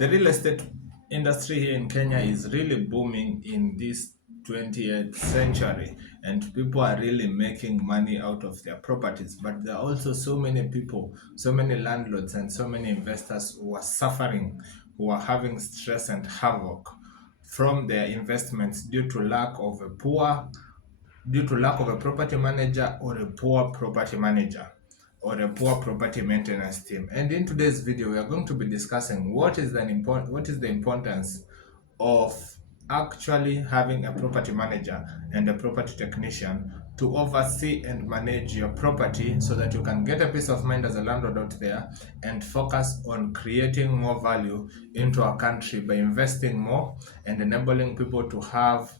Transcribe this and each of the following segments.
The real estate industry here in Kenya is really booming in this 20th century, and people are really making money out of their properties. But there are also so many people, so many landlords, and so many investors who are suffering, who are having stress and havoc from their investments due to lack of a property manager or a poor property manager or a poor property maintenance team. And in today's video, we are going to be discussing what is the importance of actually having a property manager and a property technician to oversee and manage your property so that you can get a peace of mind as a landlord out there and focus on creating more value into our country by investing more and enabling people to have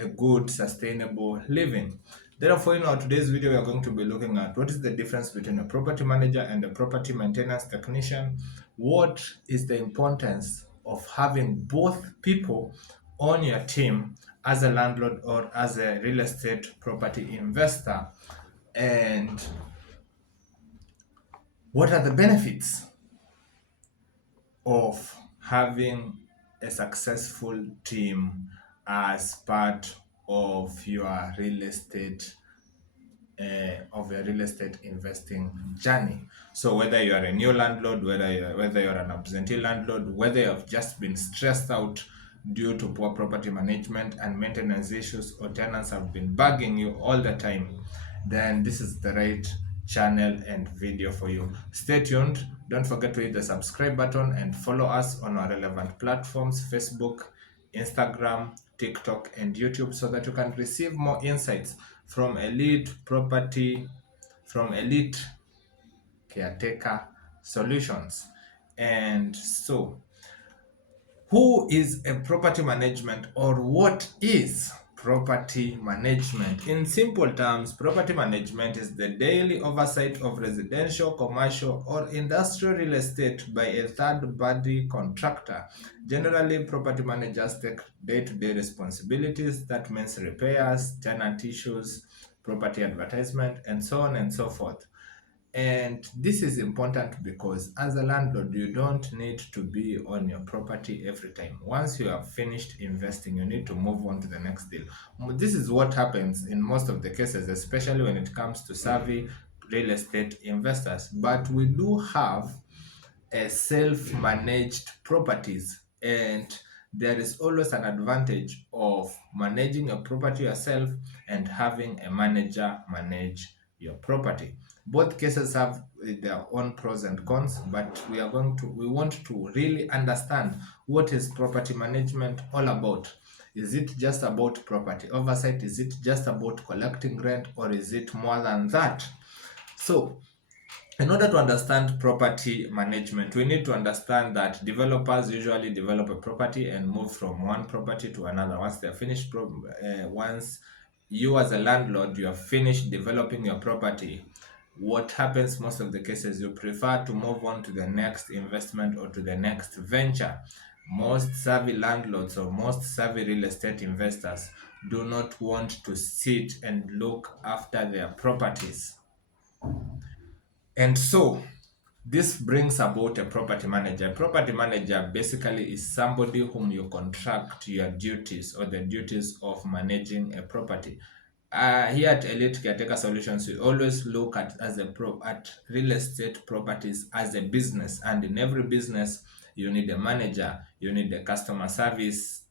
a good sustainable living. Therefore, in our today's video, we are going to be looking at what is the difference between a property manager and a property maintenance technician. What is the importance of having both people on your team as a landlord or as a real estate property investor, and what are the benefits of having a successful team as part of your real estate investing journey. So whether you are a new landlord, whether you're an absentee landlord, whether you have just been stressed out due to poor property management and maintenance issues, or tenants have been bugging you all the time, then this is the right channel and video for you. Stay tuned. Don't forget to hit the subscribe button and follow us on our relevant platforms: Facebook, Instagram, TikTok, and YouTube, so that you can receive more insights from elite caretaker solutions. And so, who is a property management, or what is property management? In simple terms, property management is the daily oversight of residential, commercial, or industrial real estate by a third-party contractor. Generally, property managers take day-to-day responsibilities. That means repairs, tenant issues, property advertisement, and so on and so forth. And this is important because as a landlord, you don't need to be on your property every time. Once you have finished investing, you need to move on to the next deal. This is what happens in most of the cases, especially when it comes to savvy real estate investors. But we do have a self-managed properties, and there is always an advantage of managing a property yourself and having a manager manage your property. Both cases have their own pros and cons, but we want to really understand what is property management all about. Is it just about property oversight? Is it just about collecting rent, or is it more than that? So in order to understand property management, we need to understand that developers usually develop a property and move from one property to another. Once they're finished, once you as a landlord, you have finished developing your property, what happens most of the cases, you prefer to move on to the next investment or to the next venture. Most savvy landlords or most savvy real estate investors do not want to sit and look after their properties. And so this brings about a property manager. A property manager basically is somebody whom you contract your duties or the duties of managing a property. Here at Elite Caretaker Solutions, we always look at real estate properties as a business, and in every business, you need a manager, you need a customer service,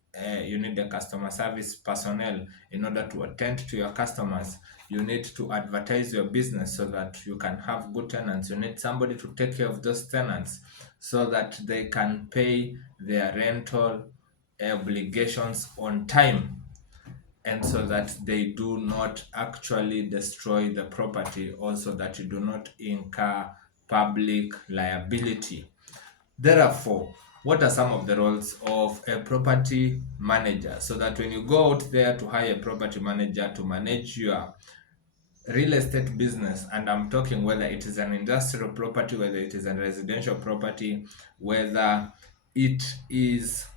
you need the customer service personnel in order to attend to your customers. You need to advertise your business so that you can have good tenants. You need somebody to take care of those tenants so that they can pay their rental obligations on time, and so that they do not actually destroy the property, also that you do not incur public liability. Therefore, what are some of the roles of a property manager? So that when you go out there to hire a property manager to manage your real estate business, and I'm talking whether it is an industrial property, whether it is a residential property, whether it is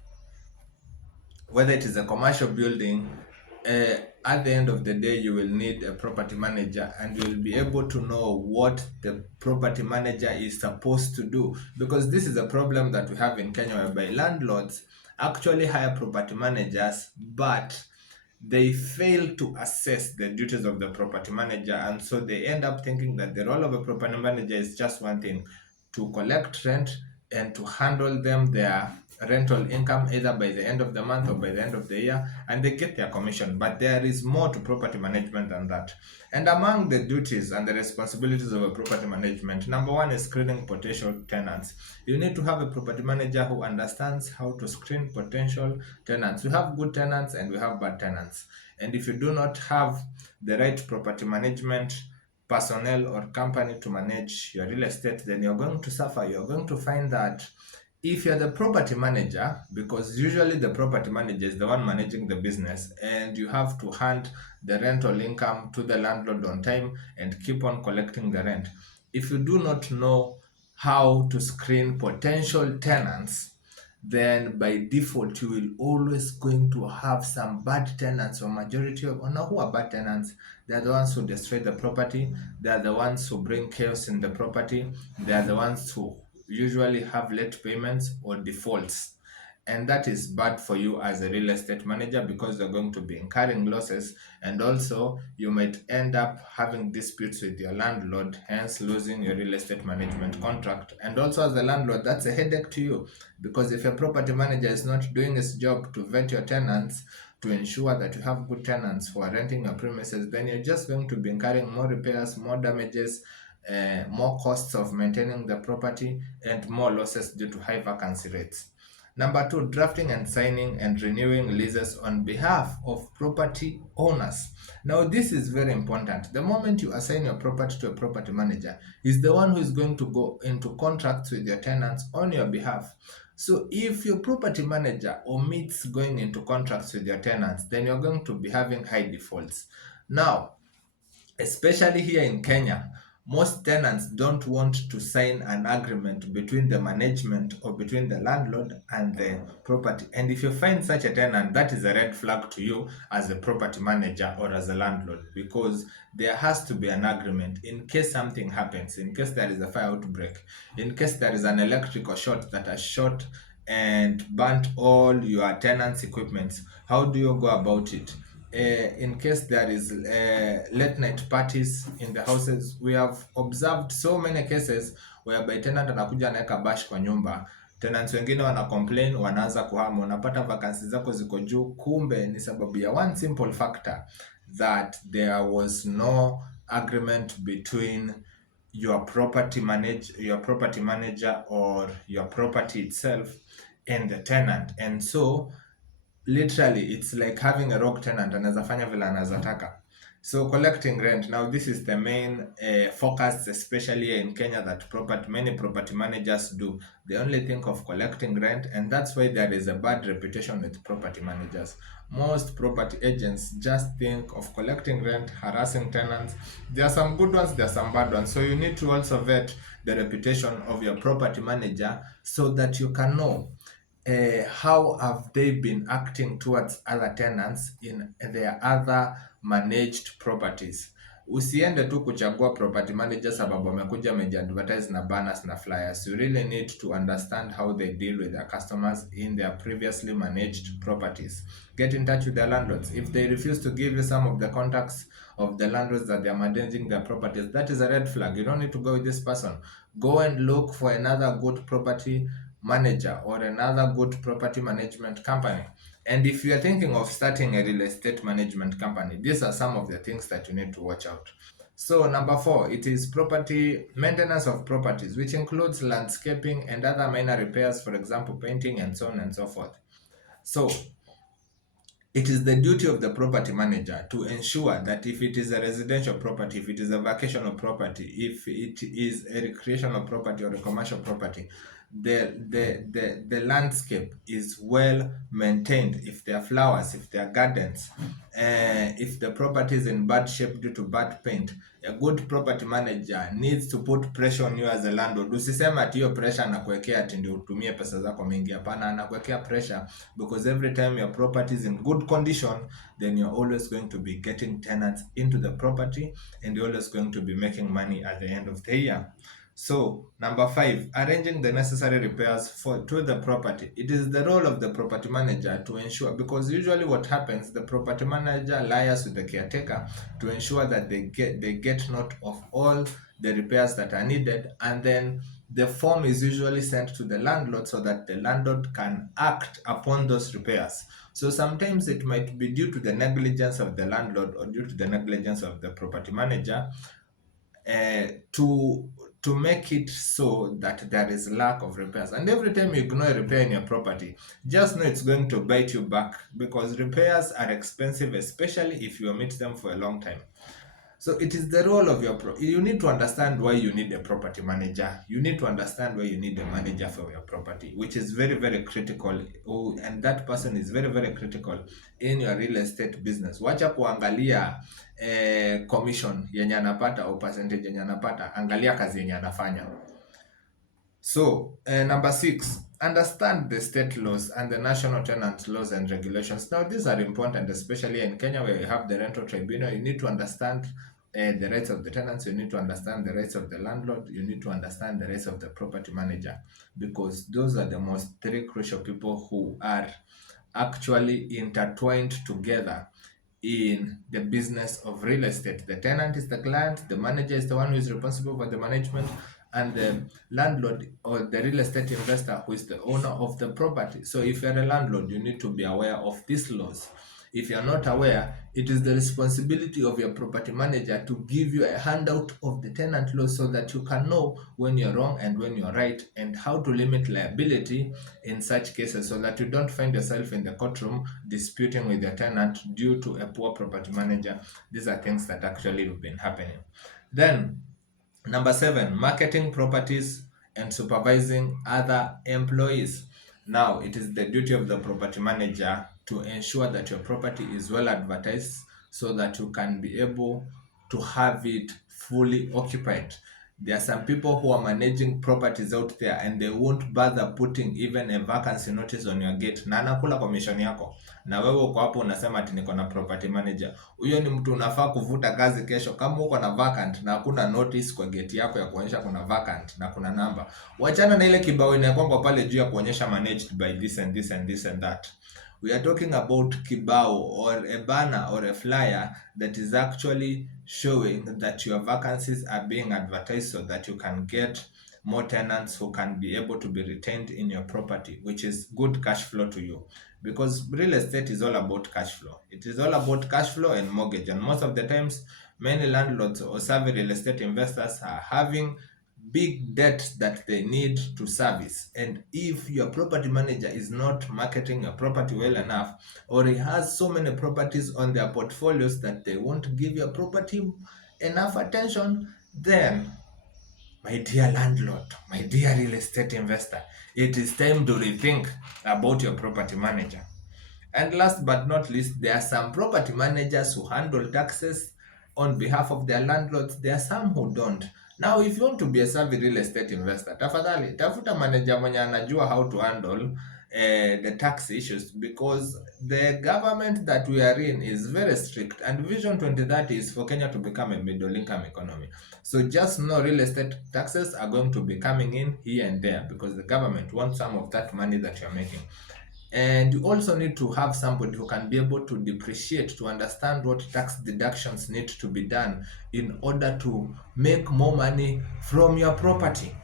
a commercial building, at the end of the day, you will need a property manager, and you will be able to know what the property manager is supposed to do. Because this is a problem that we have in Kenya, whereby landlords actually hire property managers, but they fail to assess the duties of the property manager, and so they end up thinking that the role of a property manager is just one thing: to collect rent and to handle them their rental income either by the end of the month or by the end of the year, and they get their commission. But there is more to property management than that. And among the duties and the responsibilities of a property management, number one is screening potential tenants. You need to have a property manager who understands how to screen potential tenants. We have good tenants and we have bad tenants. And if you do not have the right property management personnel or company to manage your real estate, then you're going to suffer. You're going to find that if you're the property manager, because usually the property manager is the one managing the business, and you have to hand the rental income to the landlord on time and keep on collecting the rent. If you do not know how to screen potential tenants, then by default you will always going to have some bad tenants, or majority of, or now who are bad tenants? They are the ones who destroy the property. They are the ones who bring chaos in the property. They are the ones who usually have late payments or defaults. And that is bad for you as a real estate manager, because you're going to be incurring losses, and also you might end up having disputes with your landlord, hence losing your real estate management contract. And also, as a landlord, that's a headache to you, because if your property manager is not doing his job to vet your tenants, to ensure that you have good tenants who are renting your premises, then you're just going to be incurring more repairs, more damages, more costs of maintaining the property, and more losses due to high vacancy rates. Number two, drafting and signing and renewing leases on behalf of property owners. Now, this is very important. The moment you assign your property to a property manager, is the one who is going to go into contracts with your tenants on your behalf. So, if your property manager omits going into contracts with your tenants, then you're going to be having high defaults. Now, especially here in Kenya, most tenants don't want to sign an agreement between the management or between the landlord and the property. And if you find such a tenant, that is a red flag to you as a property manager or as a landlord, because there has to be an agreement in case something happens, in case there is a fire outbreak, in case there is an electrical short that has shot and burnt all your tenants' equipment. How do you go about it? In case there is late night parties in the houses, we have observed so many cases whereby tenant anakuja anaweka bash kwa nyumba, tenants wengine wana complain, wanaanza kuhama, unapata vacancy zako ziko juu, kumbe ni sababu ya one simple factor, that there was no agreement between your property manager or your property itself and the tenant. And so literally it's like having a rogue tenant, anaweza fanya vile anaweza taka. So collecting rent, now this is the main focus, especially here in Kenya, that many property managers do. They only think of collecting rent, and that's why there is a bad reputation with property managers. Most property agents just think of collecting rent, harassing tenants. There are some good ones, there are some bad ones. So you need to also vet the reputation of your property manager, so that you can know how have they been acting towards other tenants in their other managed properties. Usiende tu kuchagua property manager sababu amekuja amejiadvertise na banners na flyers. You really need to understand how they deal with their customers in their previously managed properties. Get in touch with their landlords. If they refuse to give you some of the contacts of the landlords that they are managing their properties, that is a red flag. You don't need to go with this person. Go and look for another good property manager or another good property management company. And if you are thinking of starting a real estate management company, these are some of the things that you need to watch out. So number four, it is property maintenance of properties, which includes landscaping and other minor repairs, for example, painting and so on and so forth. So it is the duty of the property manager to ensure that if it is a residential property, if it is a vacational property, if it is a recreational property or a commercial property, the landscape is well maintained, if there are flowers, if there are gardens, if the property is in bad shape due to bad paint, a good property manager needs to put pressure on you as a landlord. Usisema ati hiyo pressure anakuwekea ati ndio utumie pesa zako mingi. Hapana, anakuwekea pressure because every time your property is in good condition, then you're always going to be getting tenants into the property, and you're always going to be making money at the end of the year. So, number 5, arranging the necessary repairs to the property. It is the role of the property manager to ensure, because usually what happens, the property manager liaises with the caretaker to ensure that they get note of all the repairs that are needed, and then the form is usually sent to the landlord so that the landlord can act upon those repairs. So sometimes it might be due to the negligence of the landlord or due to the negligence of the property manager, to make it so that there is lack of repairs. And every time you ignore a repair in your property, just know it's going to bite you back, because repairs are expensive, especially if you omit them for a long time. So it is the role of you need to understand why you need a property manager. You need to understand why you need a manager for your property, which is very, very critical. Oh, and that person is very, very critical in your real estate business. Wacha kuangalia commission yenye anapata au percentage yenye anapata, angalia kazi yenye anafanya. So, number 6, understand the state laws and the national tenant laws and regulations. Now, these are important, especially in Kenya where you have the rental tribunal. You need to understand the rights of the tenants. You need to understand the rights of the landlord. You need to understand the rights of the property manager, because those are the most 3 crucial people who are actually intertwined together in the business of real estate. The tenant is the client, the manager is the one who is responsible for the management, and the landlord or the real estate investor who is the owner of the property. So if you're a landlord, you need to be aware of these laws. If you're not aware, it is the responsibility of your property manager to give you a handout of the tenant law so that you can know when you're wrong and when you're right, and how to limit liability in such cases so that you don't find yourself in the courtroom disputing with your tenant due to a poor property manager. These are things that actually have been happening. Then, number 7, marketing properties and supervising other employees. Now, it is the duty of the property manager to ensure that your property is well advertised so that you can be able to have it fully occupied. There are some people who are managing properties out there and they won't bother putting even a vacancy notice on your gate, na anakula commission yako, na wewe uko hapo unasema ati niko na property manager. Huyo ni mtu unafaa kuvuta kazi kesho kama uko na vacant na hakuna notice kwa gate yako ya kuonyesha kuna vacant na kuna namba. Wachana na ile kibao inakwangwa pale juu ya kuonyesha managed by this and this and this and that. We are talking about kibao or a banner or a flyer that is actually showing that your vacancies are being advertised so that you can get more tenants who can be able to be retained in your property, which is good cash flow to you, because real estate is all about cash flow. It is all about cash flow and mortgage, and most of the times many landlords or savvy real estate investors are having big debt that they need to service. And if your property manager is not marketing your property well enough, or he has so many properties on their portfolios that they won't give your property enough attention, then my dear landlord, my dear real estate investor, it is time to rethink about your property manager. And last but not least, there are some property managers who handle taxes on behalf of their landlords. There are some who don't. Now, if you want to be a savvy real estate investor, tafadhali tafuta manager mwenye anajua how to handle the tax issues, because the government that we are in is very strict, and Vision 2030 is for Kenya to become a middle income economy. So just know real estate taxes are going to be coming in here and there because the government wants some of that money that you're making. And you also need to have somebody who can be able to depreciate, to understand what tax deductions need to be done in order to make more money from your property.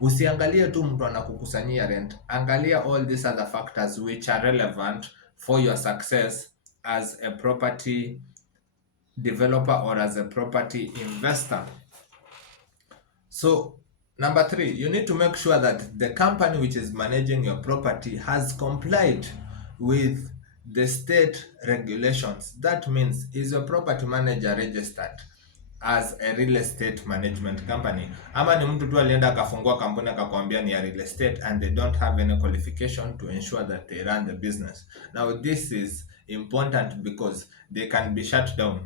Usiangalie tu mtu anakukusanyia rent, angalia all these other factors which are relevant for your success as a property developer or as a property investor. So, number 3, you need to make sure that the company which is managing your property has complied with the state regulations. That means, is your property manager registered? as a real estate management company, ama ni mtu tu alienda akafungua kampuni akakwambia ni ya real estate and they don't have any qualification to ensure that they run the business. Now this is important because they can be shut down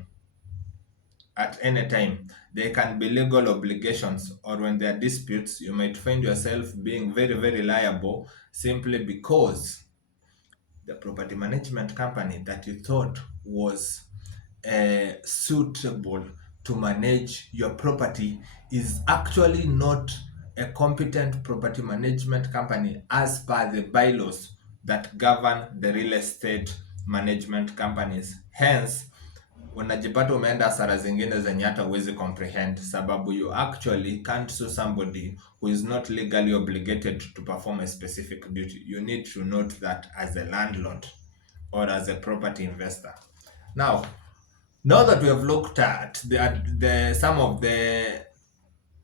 at any time. There can be legal obligations, or when there are disputes, you might find yourself being very, very liable simply because the property management company that you thought was suitable to manage your property is actually not a competent property management company as per the bylaws that govern the real estate management companies. Hence, unajipata umeenda hasara zingine zenye hata huwezi comprehend, sababu you actually can't sue somebody who is not legally obligated to perform a specific duty. You need to note that as a landlord or as a property investor. Now that we have looked at the some of the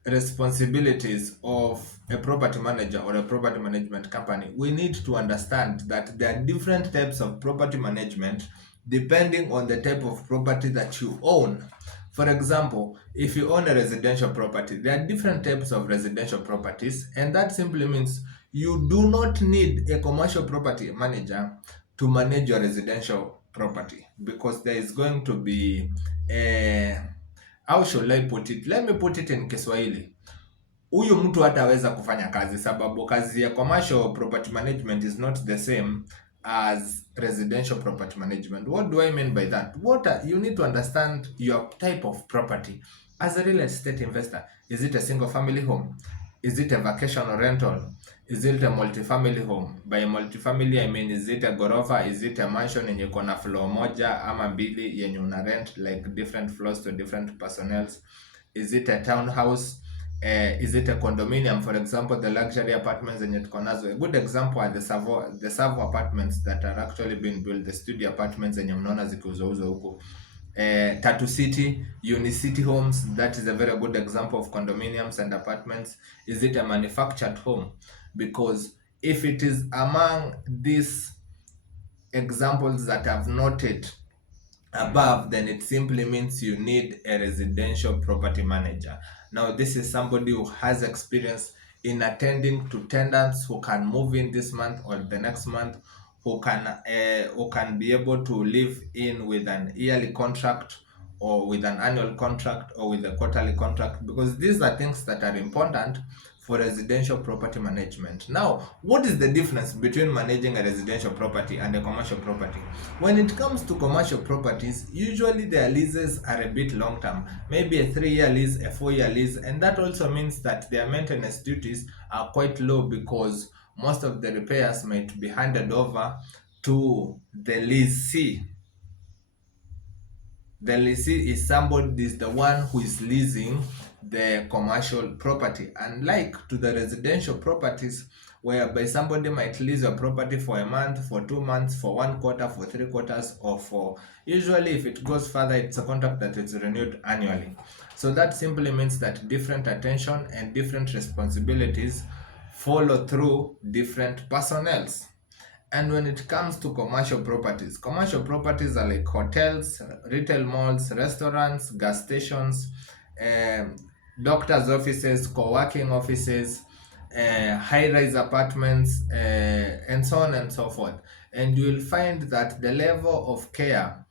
responsibilities of a property manager or a property management company, we need to understand that there are different types of property management depending on the type of property that you own. For example, if you own a residential property, there are different types of residential properties, and that simply means you do not need a commercial property manager to manage your residential property, because there is going to be a, how should I put it? Let me put it in Kiswahili. Huyu mtu hataweza kufanya kazi, sababu kazi ya commercial property management is not the same as residential property management. What do I mean by that? You need to understand your type of property. As a real estate investor, is it a single family home? Is it a vacational rental? Is it a multifamily home? By multifamily I mean, is it a ghorofa? Is it a mansion yenye iko na floor moja ama mbili yenye una rent like different floors to different personnels? Is it a townhouse? Is it a condominium? For example, the luxury apartments zenye tuko nazo. A good example are the Savo apartments that are actually being built, the studio apartments zenye mnaona zikiuzwa huko. Tatu City, Unicity Homes, that is a very good example of condominiums and apartments. Is it a manufactured home? Because if it is among these examples that I've noted above, then it simply means you need a residential property manager. Now, this is somebody who has experience in attending to tenants who can move in this month or the next month, who can be able to live in with an yearly contract or with an annual contract or with a quarterly contract, because these are things that are important for residential property management. Now, what is the difference between managing a residential property and a commercial property? When it comes to commercial properties, usually their leases are a bit long term, maybe a 3-year lease, a 4-year lease, and that also means that their maintenance duties are quite low because most of the repairs might be handed over to the lessee. The lessee is the one who is leasing the commercial property, unlike to the residential properties whereby somebody might lease a property for a month, for 2 months, for 1 quarter, for 3 quarters, or for, usually if it goes further, it's a contract that is renewed annually. So that simply means that different attention and different responsibilities follow through different personnels. And when it comes to commercial properties are like hotels, retail malls, restaurants, gas stations, um, doctors' offices, co-working offices, high-rise apartments, and so on and so forth. And you will find that the level of care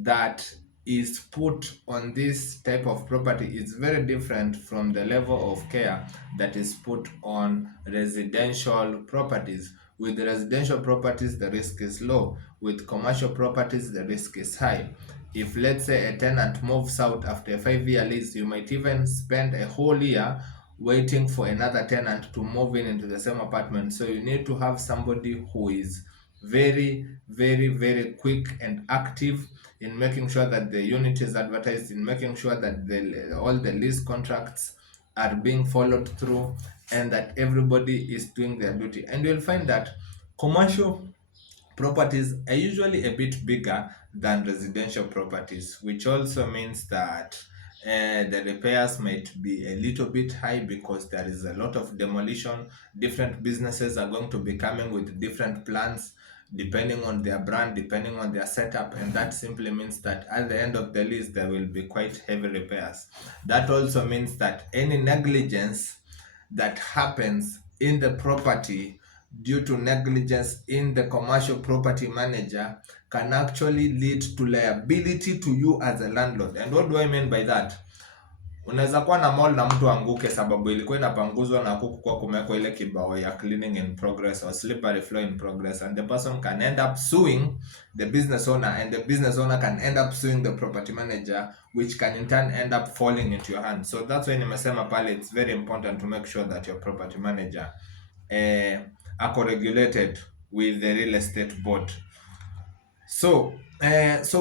that is put on this type of property is very different from the level of care that is put on residential properties. With residential properties, the risk is low. With commercial properties, the risk is high. If, let's say, a tenant moves out after a 5-year lease, you might even spend a whole year waiting for another tenant to move in into the same apartment. So you need to have somebody who is very, very, very quick and active in making sure that the unit is advertised, in making sure that all the lease contracts are being followed through, and that everybody is doing their duty. And you'll find that commercial properties are usually a bit bigger than residential properties, which also means that the repairs might be a little bit high because there is a lot of demolition. Different businesses are going to be coming with different plans. depending on their brand, depending on their setup, and that simply means that at the end of the lease there will be quite heavy repairs. That also means that any negligence that happens in the property due to negligence in the commercial property manager can actually lead to liability to you as a landlord. And what do I mean by that? Unaweza kuwa na mall na mtu anguke sababu ilikuwa inapanguzwa na kuku kumewekwa ile kibao ya cleaning in progress or slippery flow in progress, and the person can end up suing the business owner, and the business owner can end up suing the property manager, which can in turn end up falling into your hands. So that's why nimesema pale it's very important to make sure that your property manager are regulated with the real estate board. So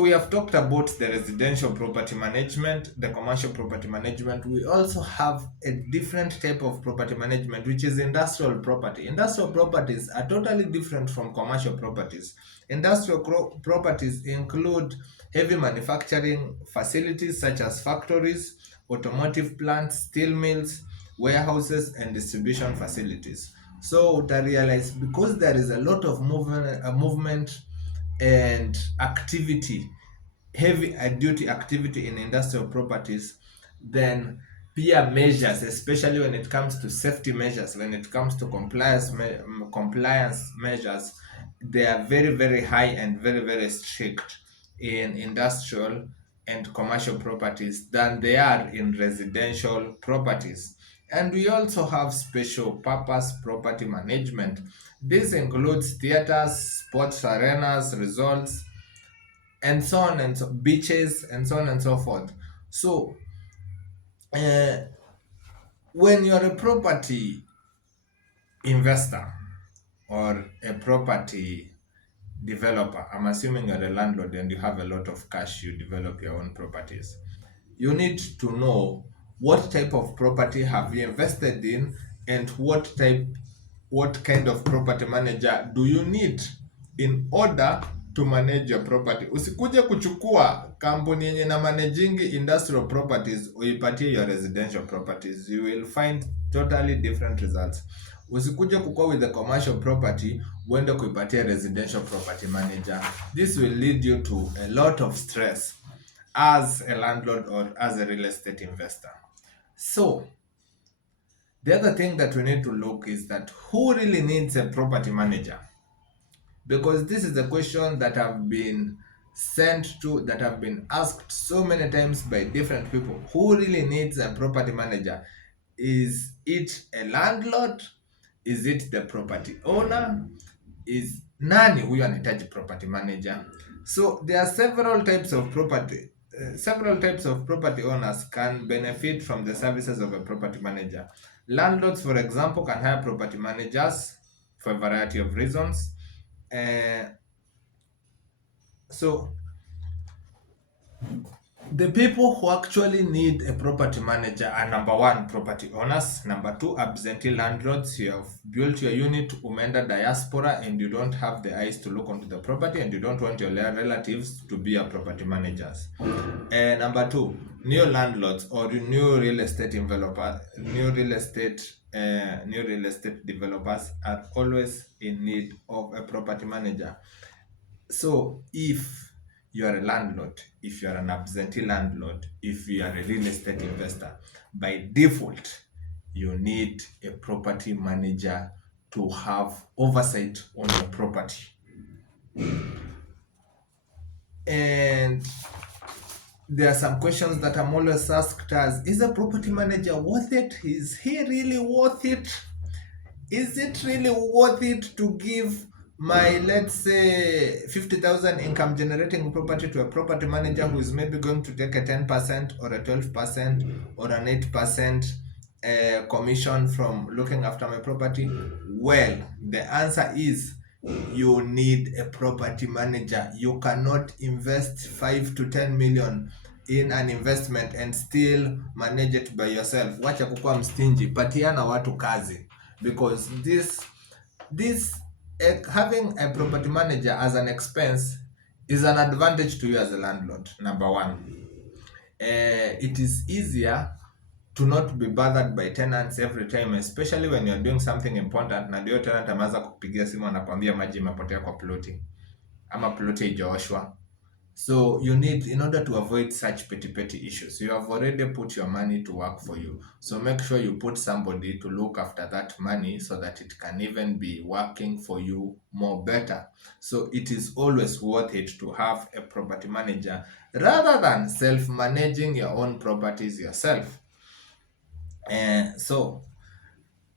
we have talked about the residential property management, the commercial property management. We also have a different type of property management, which is industrial property. Industrial properties are totally different from commercial properties. Industrial properties include heavy manufacturing facilities such as factories, automotive plants, steel mills, warehouses, and distribution facilities. So to realize, because there is a lot of movement and activity, heavy duty activity in industrial properties, then peer measures, especially when it comes to safety measures, when it comes to compliance measures, they are very, very high and very, very strict in industrial and commercial properties than they are in residential properties. And we also have special purpose property management. This includes theaters, sports arenas, resorts, and so on and so beaches, and so on and so forth. So when you're a property investor or a property developer, I'm assuming you're a landlord and you have a lot of cash, you develop your own properties, you need to know what type of property have you invested in, and what kind of property manager do you need in order to manage your property. Usikuje kuchukua kampuni yenye na managing industrial properties uipatie your residential properties. You will find totally different results. Usikuje kukua with the commercial property uende kuipatia residential property manager. This will lead you to a lot of stress as a landlord or as a real estate investor. So the other thing that we need to look is that who really needs a property manager? Because this is a question that have been that have been asked so many times by different people. Who really needs a property manager? Is it a landlord? Is it the property owner? Is nani huyu anahitaji property manager? So there are several types of property owners can benefit from the services of a property manager. Landlords, for example, can hire property managers for a variety of reasons. So the people who actually need a property manager are: number one, property owners; number two, absentee landlords. You have built your unit, umeenda diaspora, and you don't have the eyes to look onto the property, and you don't want your relatives to be your property managers. Number two, new landlords or new real estate developers. New real estate developers are always in need of a property manager. So if you are a landlord, if you are an absentee landlord, if you are a real estate investor, by default, you need a property manager to have oversight on your property. And there are some questions that I'm always asked as: is a property manager worth it? Is he really worth it? Is it really worth it to give my, let's say, 50,000 income generating property to a property manager who is maybe going to take a 10% or a 12% or an 8% commission from looking after my property? Well, the answer is you need a property manager. You cannot invest 5 to 10 million in an investment and still manage it by yourself. Wacha kukua mstingy, patiana watu kazi, because this having a property manager as an expense is an advantage to you as a landlord. Number one, it is easier to not be bothered by tenants every time, especially when you're doing something important na ndio tenant ameanza kupigia simu anakuambia maji imepotea kwa ploti ama ploti haijaoshwa. So you need, in order to avoid such petty issues, you have already put your money to work for you. So make sure you put somebody to look after that money so that it can even be working for you more better. So it is always worth it to have a property manager rather than self-managing your own properties yourself. And so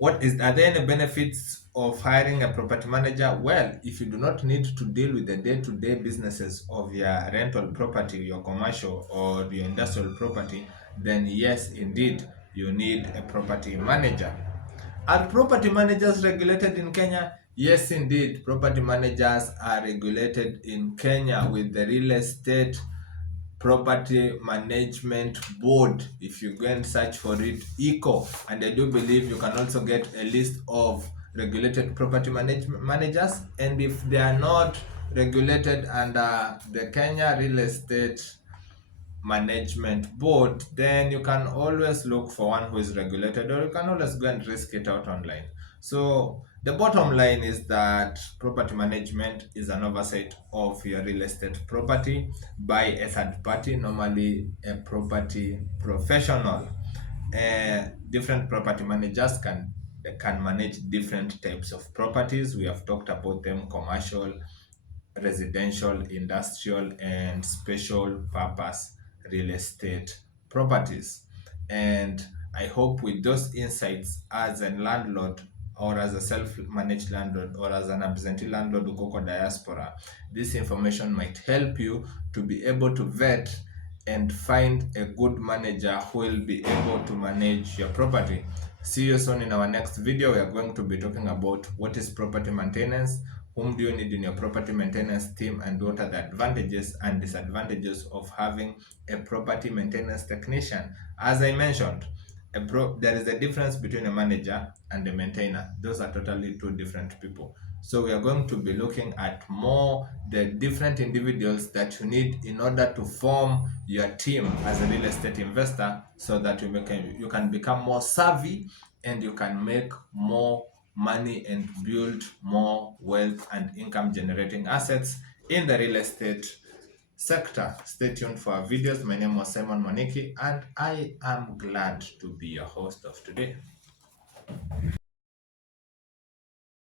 are there any benefits of hiring a property manager? Well, if you do not need to deal with the day-to-day businesses of your rental property, your commercial or your industrial property, then yes, indeed, you need a property manager. Are property managers regulated in Kenya? Yes, indeed, property managers are regulated in Kenya with the Real Estate Property Management Board. If you go and search for it, ECO, and I do believe you can also get a list of regulated property managers. And if they are not regulated under the Kenya Real Estate Management Board, then you can always look for one who is regulated, or you can always go and risk it out online. So the bottom line is that property management is an oversight of your real estate property by a third party, normally a property professional. Different property managers can manage different types of properties. We have talked about them: commercial, residential, industrial, and special purpose real estate properties. And I hope with those insights, as a landlord or as a self-managed landlord or as an absentee landlord ukoko diaspora, this information might help you to be able to vet and find a good manager who will be able to manage your property. See you soon in our next video. We are going to be talking about what is property maintenance, whom do you need in your property maintenance team, and what are the advantages and disadvantages of having a property maintenance technician. As I mentioned, there is a difference between a manager and a maintainer. Those are totally two different people. So we are going to be looking at more the different individuals that you need in order to form your team as a real estate investor, so that you can become more savvy and you can make more money and build more wealth and income generating assets in the real estate sector. Stay tuned for our videos. My name was Simon Moniki, and I am glad to be your host of today.